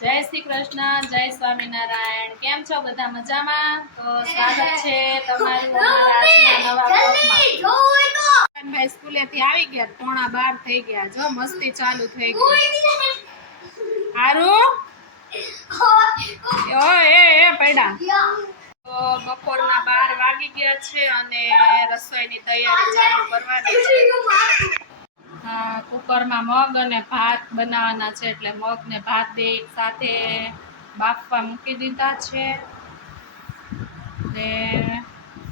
જય શ્રી કૃષ્ણ, જય સ્વામિનારાયણ। કેમ છો બધા મજામાં? તો સ્વાગત છે તમારું અમારા આજના નવા બ્લોગમાં। ભાઈ સ્કૂલેથી આવી ગયા, 11:15 થઈ ગયા, જો મસ્તી ચાલુ થઈ ગઈ। હારું એ પૈડા તો બપોરના 12 વાગી ગયા છે અને રસોઈની તૈયારી ચાલુ કરવાની છે। કુકરમાં મગ અને ભાત બનાવવાના છે, એટલે મગ ને ભાત બે સાથે બાફવા મૂકી દીધા છે ને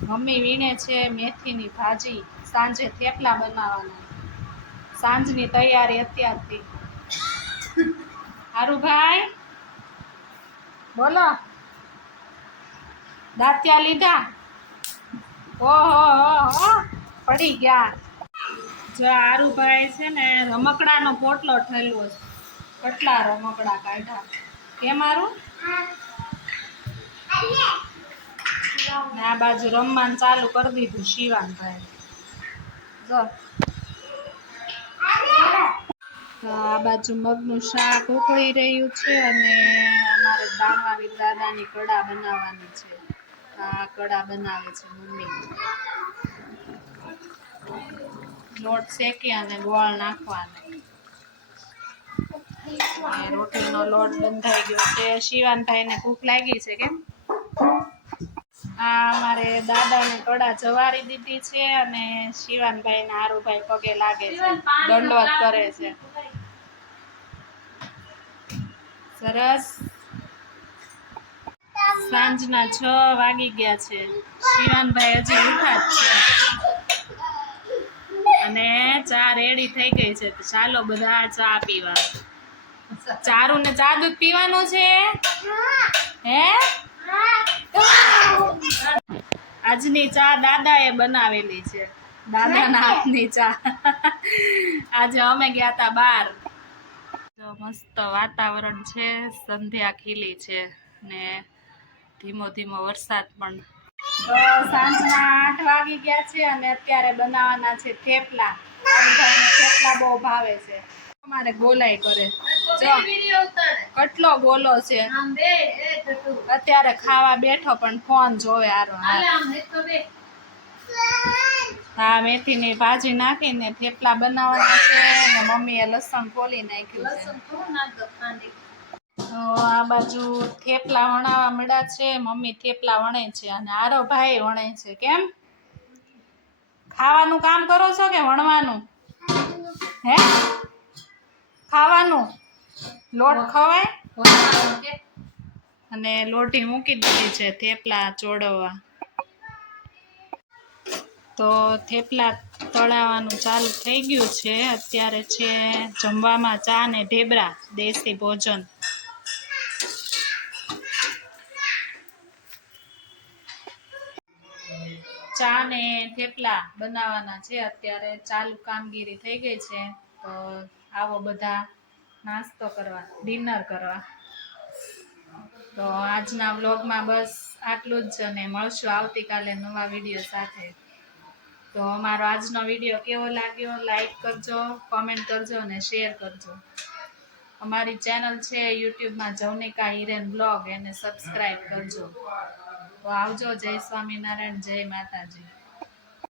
મમ્મી વીણે છે મેથીની ભાજી, સાંજે થેપલા બનાવવાના, સાંજની તૈયારી અત્યારથી। હારું ભાઈ બોલો, દાંતિયા લીધા? ઓહો પડી ગયા। જો આરુભાઈ છે ને રમકડાનો પોટલો ઠેલવો છે, કેટલા રમકડા કાઢ્યા। કેમ આરું? આ બાજુ રમવાનું ચાલુ કરી દીધું શિવાનભાઈ, જો આ બાજુ મગનું શાક ઉકળી રહ્યું છે અને અમારે દાણવાળી દાદાની કડા બનાવવાની છે। આ કડા બનાવે છે મમ્મી, લોટ શેકી અને ગોળ નાખવાનો, રોટલીનો લોટ બંધાઈ ગયો છે। શિવાનભાઈને ભૂખ લાગી છે કેમ? આ અમારે દાદાને કડા જવારી દીધી છે અને શિવાનભાઈ ને આરુભાઈ પગે લાગે છે, દંડવત કરે છે। સરસ। સાંજના 6 વાગી ગયા છે, શિવાનભાઈ હજી ઉઠા જ છે અને ચા રેડી થઈ ગઈ છે, તો ચાલો બધા ચા પીવા। ચારુ ને ચા દૂધ પીવાનું છે હે? આજની ચા દાદાએ બનાવેલી છે, દાદાના હાથની ચા। આજે અમે ગયા તા બહાર, તો મસ્ત વાતાવરણ છે, સંધ્યા ખીલી છે ને ધીમો ધીમો વરસાદ પણ। તો સાંજના 8 વાગી ગયા છે અને અત્યારે બનાવવાના છે થેપલા। થેપલા બહુ ભાવે છે, અમારે ગોલાઈ કરે, જો કેટલો ગોલો છે, અત્યારે ખાવા બેઠો પણ ફોન જોવે આરો। હા, મેથીની ભાજી નાખીને થેપલા બનાવવાના છે અને મમ્મીએ લસણ ફોલી નાખ્યું છે। તો આ બાજુ થેપલા વણાવા મળ્યા છે, મમ્મી થેપલા વણે છે અને આરો ભાઈ વણે છે। કેમ ખાવાનું કામ કરો છો કે વણવાનું હે? ખાવાનું લોટ ખવાય અને લોટી મૂકી દીધી છે થેપલા ચોડવવા। તો થેપલા તળાવવાનું ચાલુ થઈ ગયું છે, અત્યારે છે જમવામાં ચા ને ઢેબરા, દેશી ભોજન। ચા ને થેપલા બનાવવાના છે, અત્યારે ચાલુ કામગીરી થઈ ગઈ છે, તો આવો બધા નાસ્તો કરવા, ડિનર કરવા। તો આજના વ્લોગમાં બસ આટલું જ, અને મળશું આવતીકાલે નવા વિડીયો સાથે। તો અમારો આજનો વિડીયો કેવો લાગ્યો લાઈક કરજો, કોમેન્ટ કરજો અને શેર કરજો। અમારી ચેનલ છે યુટ્યુબમાં જવનિકા હિરેન બ્લોગ, એને સબસ્ક્રાઈબ કરજો। તો આવજો, જય સ્વામિનારાયણ, જય માતાજી।